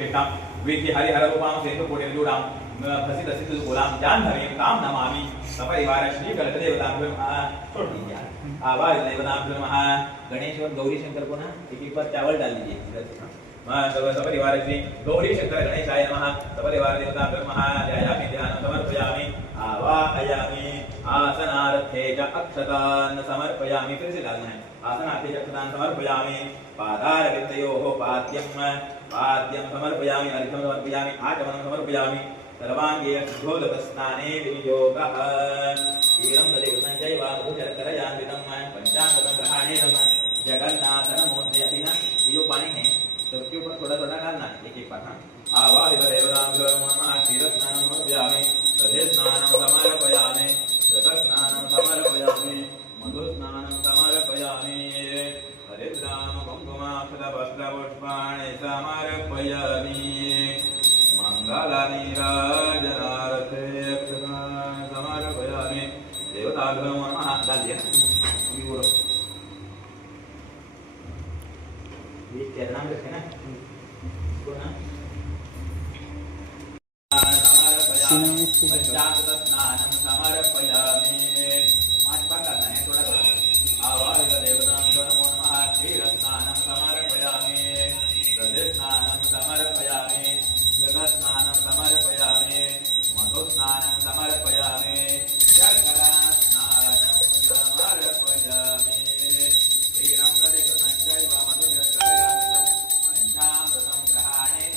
वेद्य हरिहर रूपां सेतु कोटिर्जूडां प्रसिद्ध सिद्ध गुलाम जान धर्म काम नमामि सपरिवार श्री गणपति देवताभ्यो नमः छोड़ दीजिए आवाज देवताभ्यो नमः गणेश और गौरी शंकर को ना एक एक बार चावल डाल दीजिए सपरिवार श्री गौरी शंकर गणेशाय नमः सपरिवार देवताभ्यो नमः ध्यायामि ध्यानं समर्पयामि आवाहयामि आसनार्थे च अक्षतान् समर्पयामि फिर से डालना है आसनार्थे च अक्षतान् समर्पयामि पादारविन्दयोः पाद्यं समर्पयामि अर्घ्यं समर्पयामि आचमनं समर्पयामि सर्वाङ्गे शुद्धोदकस्नाने विनियोगः क्षीरं दधिघृतं चैव मधुशर्करयान्वितं पञ्चामृतं ग्रहाणेन जगन्नाथनमोऽद्य अपि न ये जो पानी है सबके ऊपर थोड़ा थोड़ा डालना है एक एक बार आवाहित देवताभ्यो नमः क्षीरस्नानं समर्पयामि दधिस्नानं समर्पयामि घृतस्नानं समर्पयामि मधुस्नानं समर्पयामि हरिद्राम कुङ्कुमाक्षतवस्त्रपुष्पाणि समर्पयामि मङ्गलनीराजनार्थे अक्षतानि समर्पयामि देवताभ्यो नमः डाल दिया अभी बोलो ये तेरा नाम रखे ना इसको ना समर्पयामि पंचामृतस्नानं समर्पयामि पांच बार करना है थोड़ा थोड़ा आवाहित देवताभ्यो नमो नमः क्षीरस्नानं समर्पयामि दधिस्नानं समर्पयामि घृतस्नानं समर्पयामि मधुस्नानं समर्पयामि शर्करास्नानं समर्पयामि क्षीरं दधिघृतं चैव मधुशर्करयान्वितं पञ्चामृतं ग्रहाणेन